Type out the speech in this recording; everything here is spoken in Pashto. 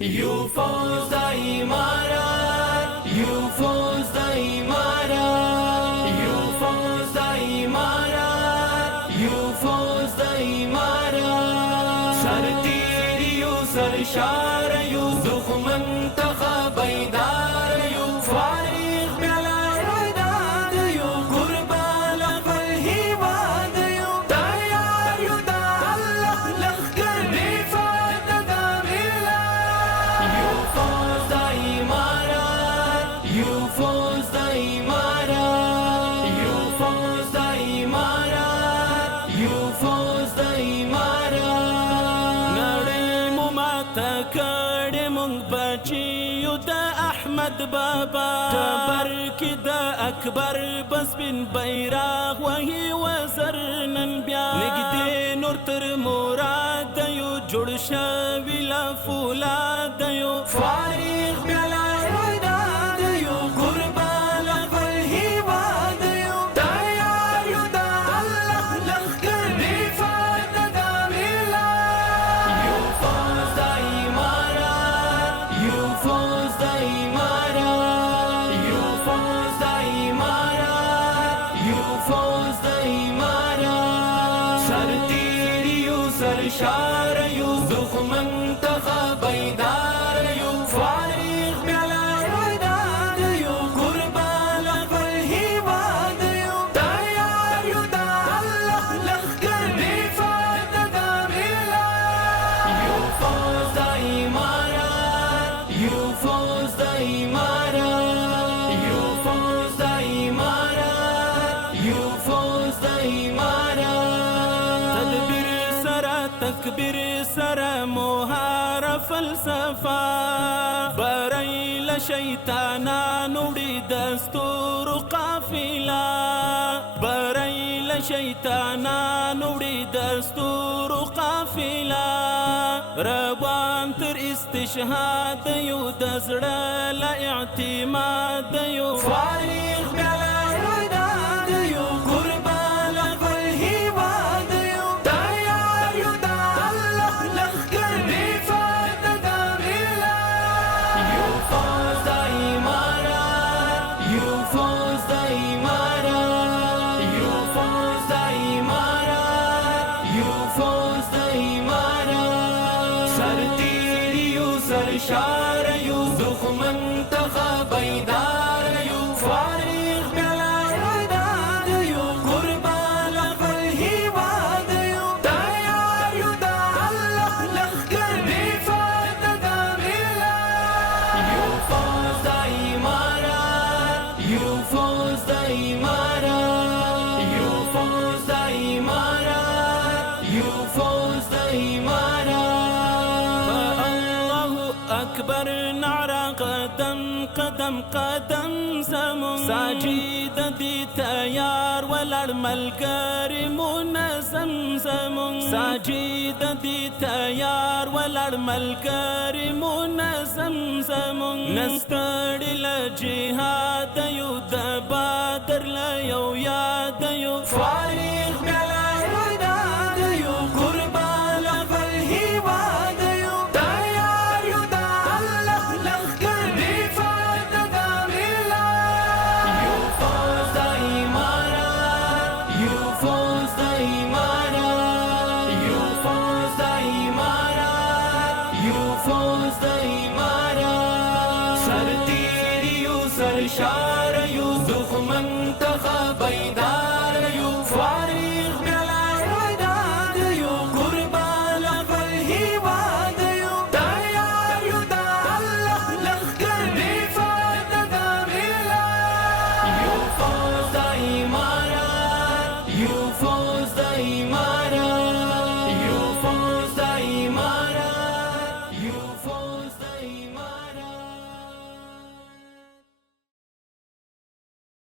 UFOs da imarat, UFOs da imarat, UFOs da imarat, UFOs da imarat. Sartiriyu sarsharayu dukhman takhabaydarayu farigh bilaydadayu qurbal falhibadayu tayar yuda Allah lakhkar bifadada UFOs da imarat, UFOs da imarat, UFOs da imarat, UFOs da imarat. نړۍ مو ماته کړې مونږ بچیو د احمد بابا ټبر کې د اکبر بسپین بیرغ وهي وزر نن بیا نږدې نور تر مراد یو جوړ شوي له فولاد یو فارغ بیلایداد یو قربان فالهباد یو تیار یو دا الله لخکر دفاع دا ملا UFOs da imarat, UFOs da imarat, UFOs da imarat, UFOs da imarat. Sartiriyu sarsharayu dukhman takhabaydarayu farigh bilaydad yu qurbal falhibadayu tayar yu da Allah lakhkar difaa da mila UFOs da imarat, UFOs da imarat, UFOs da imarat, UFOs da imarat. تدبیر سره تکبیر سره مهار فلسفه برای له شیطانانو وړي دستور قافله برای له شیطانانو وړي دستور قافله روان تر استشهاد یو د زړه له اعتماد یو فارغ بیلایداد یو قربان فالهباد یو تیار یو دا الله لخکر دفاع دا ملا UFOs da imarat, UFOs da imarat, UFOs da imarat, UFOs da imarat. Sartiriyu sarsharayu dukhman takhabaydarayu farigh bilaydad yu qurbal falhibad yu tayar yu da Allah lakhkar difaa da mila UFOs da imarat, UFOs da imarat, UFOs da imarat, UFOs da imarat. الله أكبر نعرى قدم قدم قدم زمون ساجد دي تيار ولړ ملګری منظم زمون ساجد دي تيار ولړ ملګری منظم زمون نستړي له جهاد یو د بدر له یو یاد یو فارغ